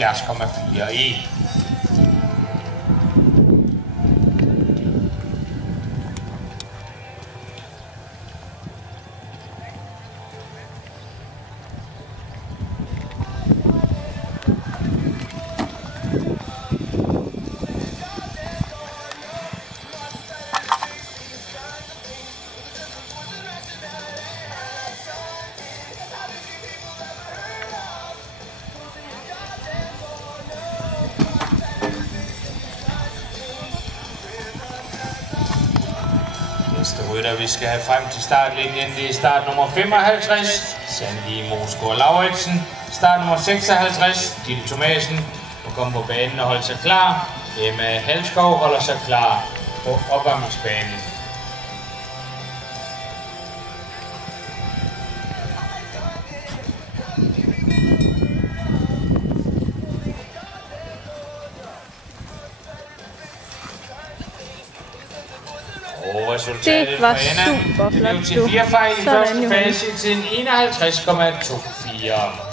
71,41. Næste rytter, vi skal have frem til startlinjen, det er start nummer 55, Sandvig Mosgaard Lauritsen. Start nummer 56, Ditte Thomasen, må komme på banen og holde sig klar. Emma Halskov holder sig klar på opvarmningsbanen. Det var super flot. Det blev til 4 fejl i første fase til 51,24.